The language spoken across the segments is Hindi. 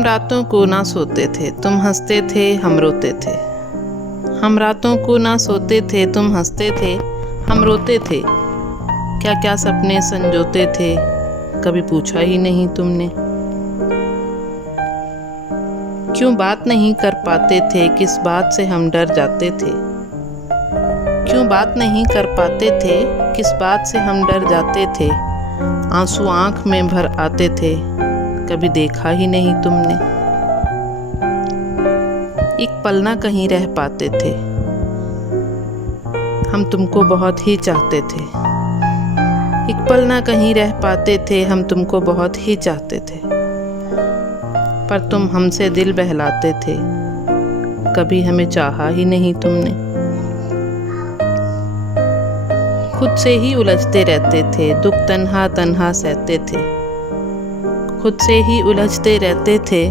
हम रातों को ना सोते थे, तुम हंसते थे, हम रोते थे। हम रातों को ना सोते थे, तुम हंसते थे, हम रोते थे। क्या क्या सपने संजोते थे, कभी पूछा ही नहीं तुमने। क्यों बात नहीं कर पाते थे, किस बात से हम डर जाते थे। क्यों बात नहीं कर पाते थे, किस बात से हम डर जाते थे। आंसू आंख में भर आते थे, कभी देखा ही नहीं तुमने। एक पल ना कहीं रह पाते थे, हम तुमको बहुत ही चाहते थे। एक पल ना कहीं रह पाते थे, हम तुमको बहुत ही चाहते थे। पर तुम हमसे दिल बहलाते थे, कभी हमें चाहा ही नहीं तुमने। खुद से ही उलझते रहते थे, दुख तन्हा तन्हा सहते थे। खुद से ही उलझते रहते थे,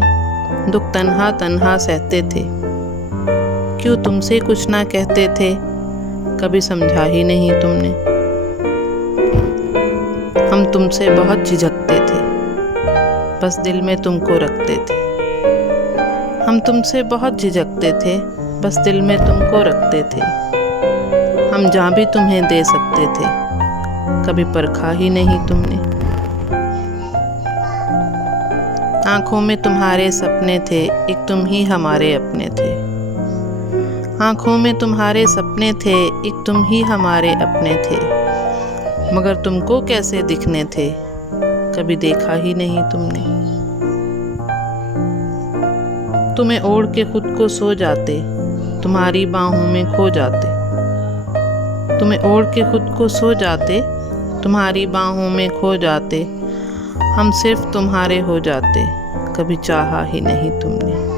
दुख तन्हा तन्हा सहते थे। क्यों तुमसे कुछ ना कहते थे, कभी समझा ही नहीं तुमने। हम तुमसे बहुत झिझकते थे, बस दिल में तुमको रखते थे। हम तुमसे बहुत झिझकते थे, बस दिल में तुमको रखते थे। हम जहाँ भी तुम्हें दे सकते थे, कभी परखा ही नहीं तुमने। आँखों में तुम्हारे सपने थे, एक तुम ही हमारे अपने थे। आँखों में तुम्हारे सपने थे, एक तुम ही हमारे अपने थे। मगर तुमको कैसे दिखने थे, कभी देखा ही नहीं तुमने। तुम्हें ओढ़ के खुद को सो जाते, तुम्हारी बाहों में खो जाते। तुम्हें ओढ़ के खुद को सो जाते, तुम्हारी बाहों में खो जाते। हम सिर्फ तुम्हारे हो जाते, कभी चाहा ही नहीं तुमने।